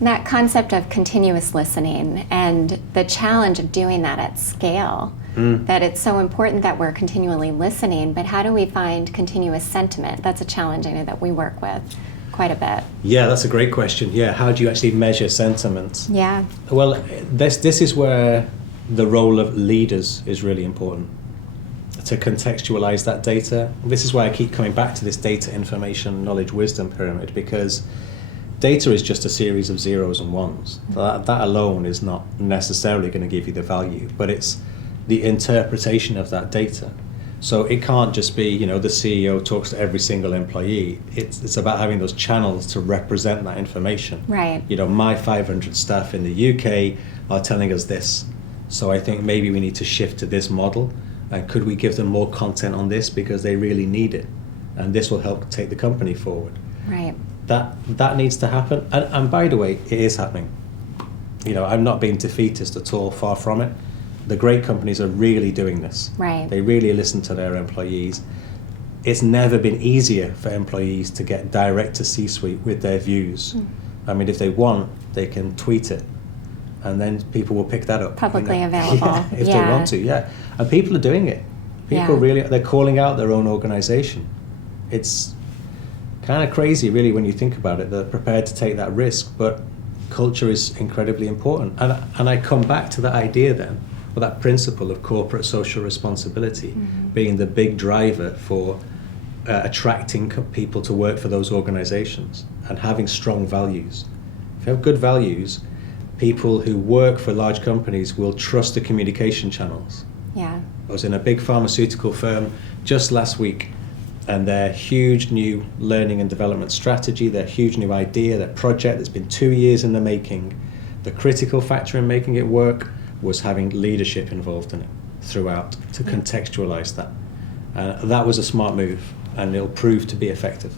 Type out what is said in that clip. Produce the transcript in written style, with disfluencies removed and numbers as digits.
That concept of continuous listening and the challenge of doing that at scale, that it's so important that we're continually listening, but how do we find continuous sentiment? That's a challenge I know that we work with quite a bit. Yeah, that's a great question. Yeah, how do you actually measure sentiment? Yeah. Well, this is where the role of leaders is really important, to contextualize that data. This is why I keep coming back to this data, information, knowledge, wisdom pyramid, because data is just a series of zeros and ones. That alone is not necessarily going to give you the value, but it's the interpretation of that data. So it can't just be, the CEO talks to every single employee. It's about having those channels to represent that information. Right. My 500 staff in the UK are telling us this. So I think maybe we need to shift to this model. And could we give them more content on this because they really need it? And this will help take the company forward. Right. That needs to happen. And by the way, it is happening. I'm not being defeatist at all, far from it. The great companies are really doing this. Right. They really listen to their employees. It's never been easier for employees to get direct to C-suite with their views. I mean, if they want, they can tweet it, and then people will pick that up. Publicly available. Yeah, if they want to, yeah. And people are doing it. People really, they're calling out their own organization. It's kind of crazy, really, when you think about it. They're prepared to take that risk, but culture is incredibly important. And I come back to that idea then, or that principle of corporate social responsibility being the big driver for attracting people to work for those organizations and having strong values. If you have good values, people who work for large companies will trust the communication channels. Yeah. I was in a big pharmaceutical firm just last week, and their huge new learning and development strategy, their huge new idea, their project that's been 2 years in the making, the critical factor in making it work was having leadership involved in it throughout to contextualize that. That was a smart move, and it'll prove to be effective.